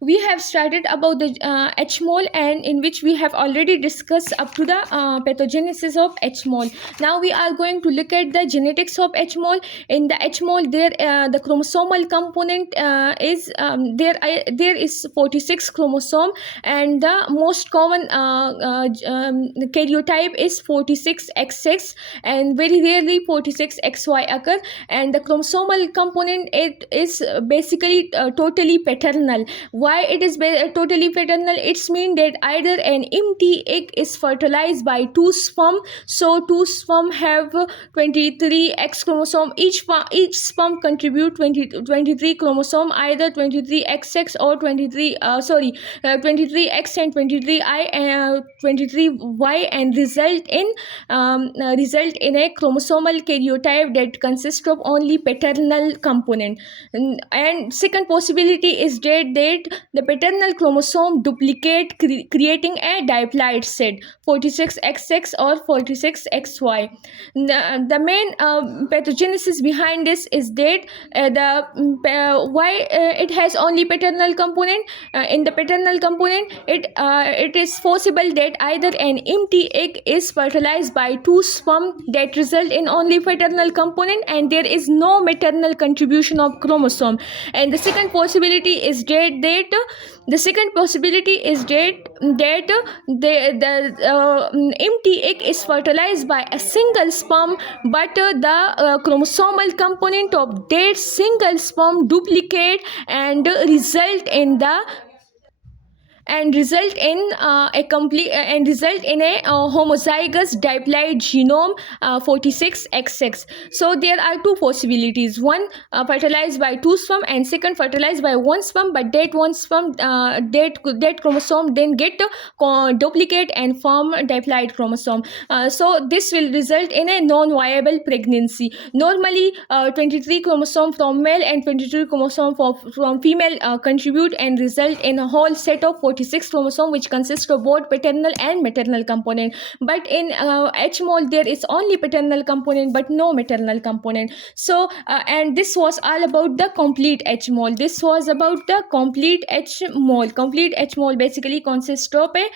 we have started about the H-mole, and in which we have already discussed up to the pathogenesis of H-mole. Now we are going to look at the genetics of H-mole. In the H-mole, there the chromosomal component is there is 46 chromosome, and the most common karyotype is 46XX, and very rarely 46XY occur. And the chromosomal component, it is basically totally paternal. Why it is totally paternal? It's mean that either an empty egg is fertilized by two sperm, so two sperm have 23 X chromosome. Each sperm contribute 23 chromosome, either 23XX or 23X and 23Y, and result in a chromosomal karyotype that consists of only paternal component. And second possibility is that the paternal chromosome duplicate, creating a diploid set, 46XX or 46XY. The main pathogenesis behind this is that why it has only paternal component. In the paternal component, it is possible that either an empty egg is fertilized by two sperm that result in only paternal component, and there is no maternal contribution of chromosome. And the second possibility is that the empty egg is fertilized by a single sperm, but the chromosomal component of that single sperm duplicate and result in a homozygous diploid genome, 46XX. So there are two possibilities: one fertilized by two sperm, and second fertilized by one sperm, but that one sperm that chromosome then get duplicate and form diploid chromosome. So this will result in a non-viable pregnancy. Normally 23 chromosome from male and 23 chromosome from female contribute and result in a whole set of 46 chromosome, which consists of both paternal and maternal component. But in H-mole, there is only paternal component but no maternal component. So and this was all about the complete H-mole. This was about the complete H-mole. Complete H-mole basically consists of a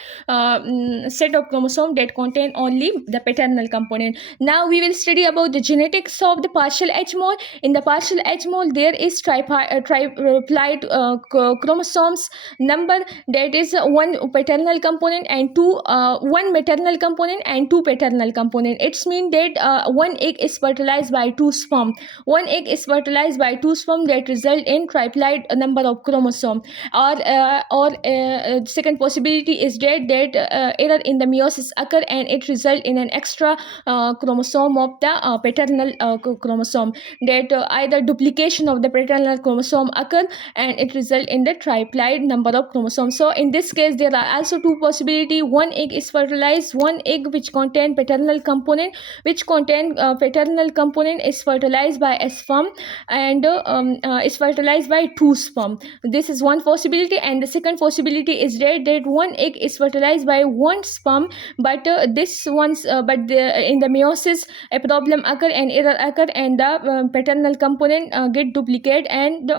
set of chromosome that contain only the paternal component. Now we will study about the genetics of the partial H-mole. In the partial H-mole, there is triploid chromosomes number, that is one paternal component and one maternal component and two paternal component. It's mean that one egg is fertilized by two sperm. One egg is fertilized by two sperm that result in triploid number of chromosome. Or second possibility is that error in the meiosis occur and it result in an extra chromosome of the paternal chromosome, that either duplication of the paternal chromosome occur and it result in the triploid number of chromosomes. So in this case, there are also two possibility: one egg is fertilized, one egg which contain paternal component, paternal component is fertilized by a sperm, and is fertilized by two sperm. This is one possibility. And the second possibility is that one egg is fertilized by one sperm, but in the meiosis a problem occur and error occur, and the paternal component get duplicate, and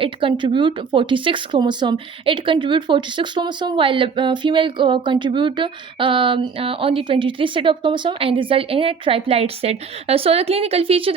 it contribute 46 chromosome. It contribute 46 chromosome, while female contribute only 23 set of chromosome and result in a triploid set. So the clinical features,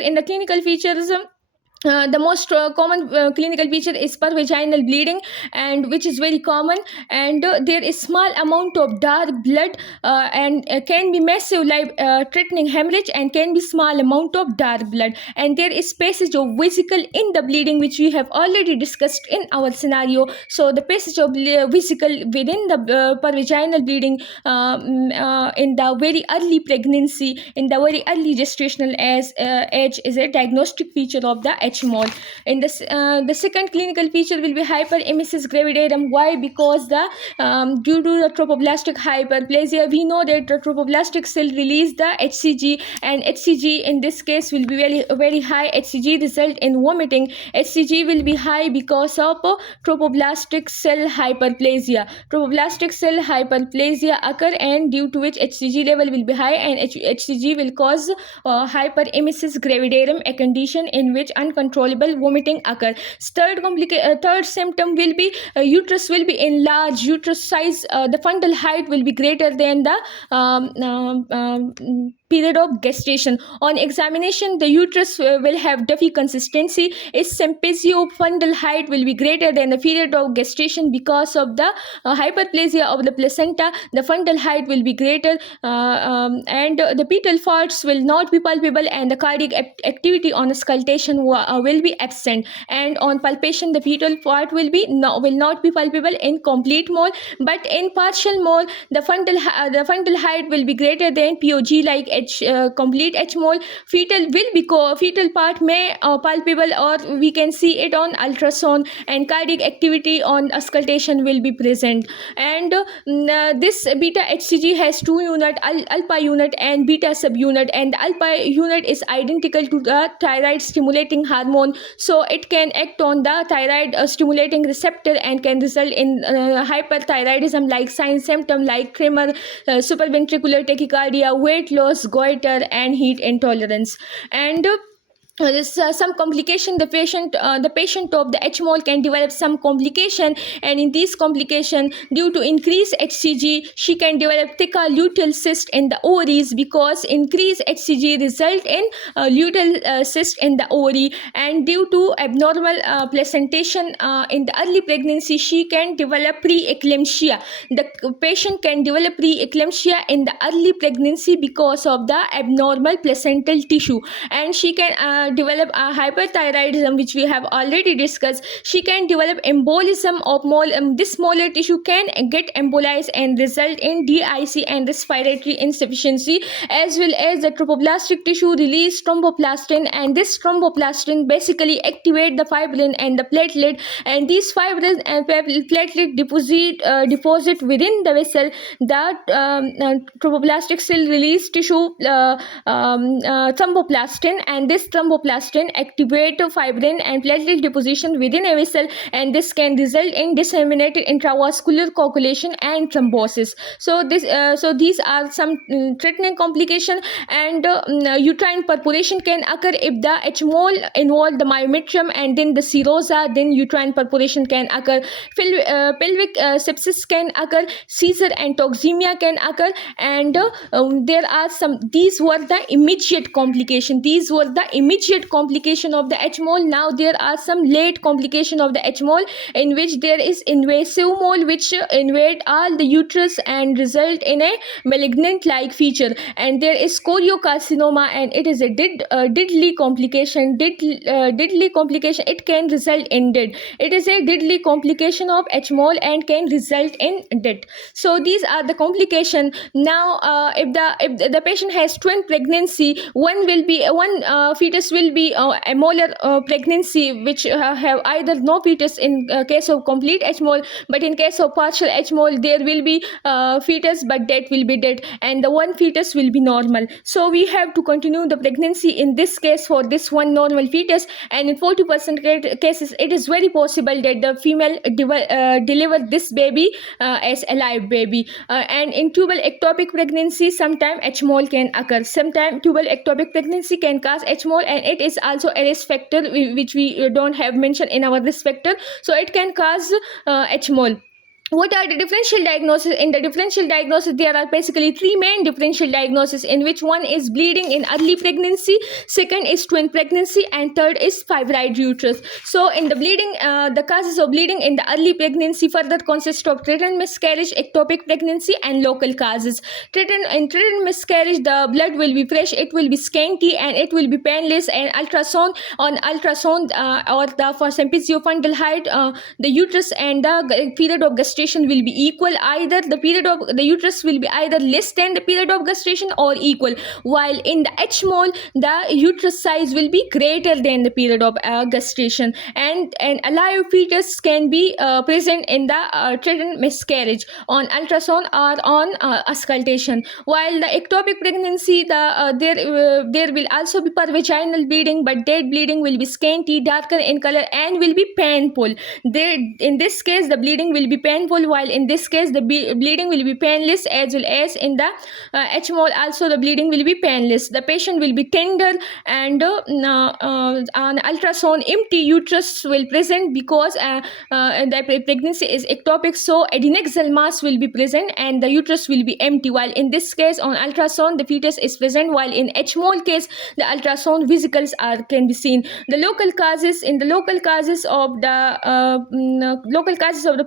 the most common clinical feature is pervaginal bleeding, and which is very common, and there is small amount of dark blood, and can be massive life threatening hemorrhage, and can be small amount of dark blood, and there is passage of vesicle in the bleeding, which we have already discussed in our scenario. So the passage of vesicle within the pervaginal bleeding in the very early pregnancy, in the very early gestational age, is a diagnostic feature of the H-mole. In this, the second clinical feature will be hyperemesis gravidarum. Why? Because due to the trophoblastic hyperplasia, we know that the trophoblastic cell release the HCG, and HCG in this case will be very very high. HCG result in vomiting. HCG will be high because of trophoblastic cell hyperplasia. Trophoblastic cell hyperplasia occur, and due to which HCG level will be high, and HCG will cause hyperemesis gravidarum, a condition in which uncontrolled uncontrollable vomiting occur. Third symptom will be uterus will be enlarged, uterus size, the fundal height will be greater than the period of gestation. On examination, the uterus will have duffy consistency. Its symphysiofundal height will be greater than the period of gestation. Because of the hyperplasia of the placenta, the fundal height will be greater, and the pedal parts will not be palpable, and the cardiac activity on auscultation will be absent. And on palpation, the pedal part will not be palpable in complete mole, but in partial mole, the fundal height will be greater than POG, like complete H mole. Fetal part may palpable, or we can see it on ultrasound, and cardiac activity on auscultation will be present. And this beta HCG has two unit, alpha unit and beta subunit, and the alpha unit is identical to the thyroid stimulating hormone, so it can act on the thyroid stimulating receptor and can result in hyperthyroidism, like sign symptom like tremor, supraventricular tachycardia, weight loss, goiter, and heat intolerance. And some complication, the patient of the H mole can develop some complication, and in these complication, due to increased HCG, she can develop theca luteal cyst in the ovaries, because increased HCG result in luteal cyst in the ovary. And due to abnormal placentation in the early pregnancy, she can develop preeclampsia. The patient can develop preeclampsia in the early pregnancy because of the abnormal placental tissue, and she can develop a hyperthyroidism, which we have already discussed. She can develop embolism of this molar tissue can get embolized and result in DIC and respiratory insufficiency, as well as the trophoblastic tissue release thromboplastin, and this thromboplastin basically activate the fibrin and the platelet, and these fibrin and platelet deposit within the vessel. That trophoblastic cell release tissue thromboplastin, and this thromboplastin activate fibrin and platelet deposition within a vessel, and this can result in disseminated intravascular coagulation and thrombosis. So these are some threatening complication. And uterine perforation can occur if the H mole involve the myometrium and then the serosa, then uterine perforation can occur. Pelvic sepsis can occur, seizure and toxemia can occur, and there are these were the immediate complication. Of the H mole. Now there are some late complication of the H mole, in which there is invasive mole which invade all the uterus and result in a malignant like feature, and there is choriocarcinoma, and it is a deadly complication. It can result in death. It is a deadly complication of H mole and can result in death. So these are the complication. Now if the patient has twin pregnancy, one fetus will be a molar pregnancy, which have either no fetus in case of complete H mole, but in case of partial H mole, there will be fetus, but that will be dead, and the one fetus will be normal. So we have to continue the pregnancy in this case for this one normal fetus, and in 40% cases, it is very possible that the female deliver this baby as a live baby. And in tubal ectopic pregnancy, sometimes H mole can occur. Sometimes tubal ectopic pregnancy can cause H mole, and it is also a risk factor which we don't have mentioned in our risk factor, so it can cause H mole. What are the differential diagnosis? In the differential diagnosis, there are basically three main differential diagnoses, in which one is bleeding in early pregnancy, second is twin pregnancy, and third is fibroid uterus. So in the bleeding, the causes of bleeding in the early pregnancy further consist of threatened miscarriage, ectopic pregnancy, and local causes. In threatened miscarriage, the blood will be fresh, it will be scanty, and it will be painless, and ultrasound or the for symphysiofundal height, the uterus and the period of gestation will be equal. Either the period of the uterus will be either less than the period of gestation or equal, while in the H mole, the uterus size will be greater than the period of gestation, and an alive fetus can be present in the threatened miscarriage on ultrasound or on auscultation. While the ectopic pregnancy, there will also be pervaginal bleeding, but that bleeding will be scanty, darker in color, and will be painful. In this case, the bleeding will be painful painful, while in this case the bleeding will be painless, as well as in the H-mole also the bleeding will be painless. The patient will be tender, and on ultrasound empty uterus will present, because the pregnancy is ectopic, so adnexal mass will be present and the uterus will be empty, while in this case on ultrasound the fetus is present, while in H-mole case the ultrasound vesicles can be seen. The local causes of the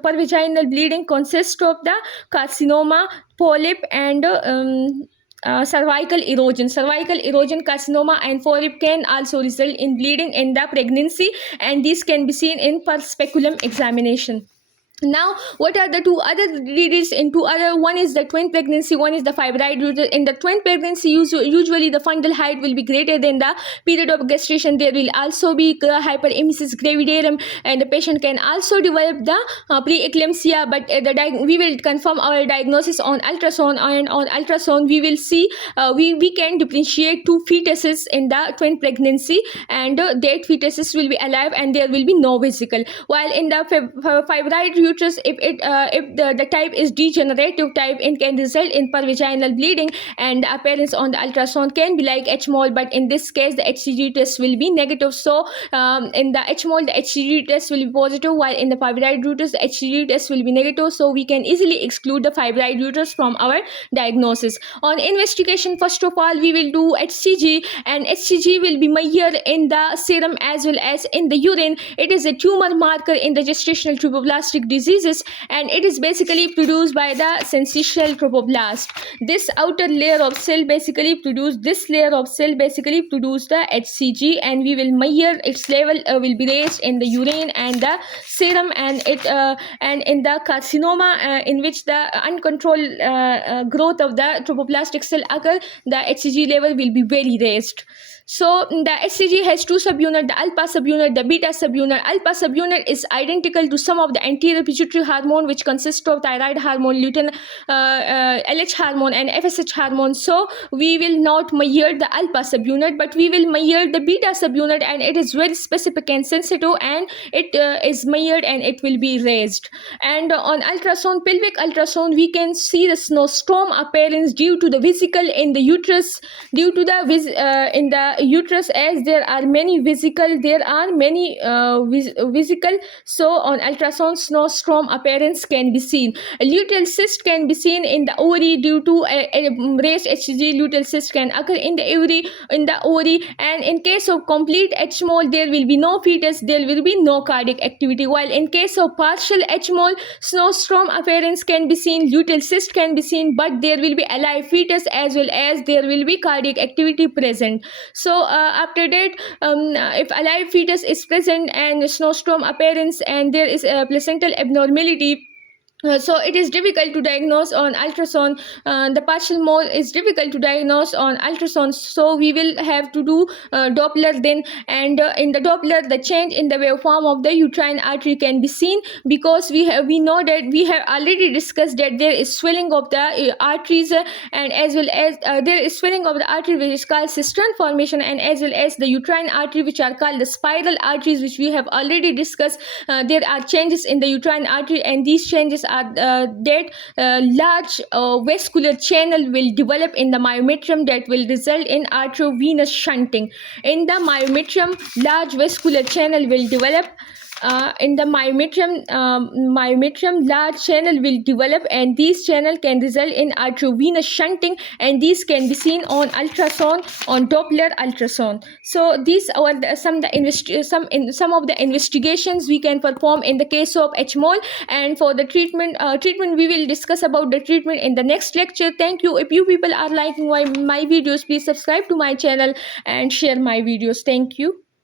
pervaginal bleeding consist of the carcinoma, polyp, and cervical erosion. Cervical erosion, carcinoma, and polyp can also result in bleeding in the pregnancy, and these can be seen in per speculum examination. Now, what are the two other diseases? One is the twin pregnancy, one is the fibroid uterus. In the twin pregnancy, usually the fundal height will be greater than the period of gestation. There will also be hyperemesis gravidarum, and the patient can also develop the preeclampsia. But we will confirm our diagnosis on ultrasound, and on ultrasound we will see we can differentiate two fetuses in the twin pregnancy, and that fetuses will be alive and there will be no vesicle. While in the fibroid uterus, if the type is degenerative type, it can result in pervaginal bleeding, and the appearance on the ultrasound can be like H-mole, but in this case the HCG test will be negative. So in the H-mole the HCG test will be positive, while in the fibroid uterus the HCG test will be negative, so we can easily exclude the fibroid uterus from our diagnosis. On investigation, first of all we will do HCG, and HCG will be measured in the serum as well as in the urine. It is a tumor marker in the gestational trophoblastic diseases, and it is basically produced by the syncytial trophoblast. This outer layer of cell basically produce the HCG, and we will measure its level will be raised in the urine and the serum, and in the carcinoma in which the uncontrolled growth of the trophoblastic cell occur, the HCG level will be very raised. So the HCG has two subunits, the alpha subunit, the beta subunit. Alpha subunit is identical to some of the anterior pituitary hormone, which consists of thyroid hormone, lutein, LH hormone, and FSH hormone. So we will not measure the alpha subunit, but we will measure the beta subunit, and it is very specific and sensitive, and it is measured and it will be raised. And on ultrasound, pelvic ultrasound, we can see the snowstorm appearance due to the vesicle in the uterus, in the uterus, as there are many vesicle. So on ultrasound, snowstorm appearance can be seen. A luteal cyst can be seen in the ovary due to a raised HCG. Luteal cyst can occur in the ovary, and in case of complete H-mole, there will be no fetus, there will be no cardiac activity, while in case of partial H-mole, snowstorm appearance can be seen, luteal cyst can be seen, but there will be alive fetus as well as there will be cardiac activity present. So after that, if alive fetus is present and snowstorm appearance and there is a placental abnormality, so it is difficult to diagnose on ultrasound. The partial mole is difficult to diagnose on ultrasound, so we will have to do Doppler then, and in the Doppler the change in the waveform of the uterine artery can be seen, because we know that we have already discussed that there is swelling of the arteries, and as well as there is swelling of the artery which is called cistern formation, and as well as the uterine artery which are called the spiral arteries, which we have already discussed. There are changes in the uterine artery, and these changes are that large vascular channel will develop in the myometrium that will result in arteriovenous shunting. In the myometrium, large vascular channel will develop. In the myometrium, large channel will develop, and these channel can result in arteriovenous shunting, and these can be seen on ultrasound, on Doppler ultrasound. So these are some of the investigations we can perform in the case of H-mole. And for the treatment we will discuss about the treatment in the next lecture. Thank you. If you people are liking my videos, please subscribe to my channel and share my videos. Thank you.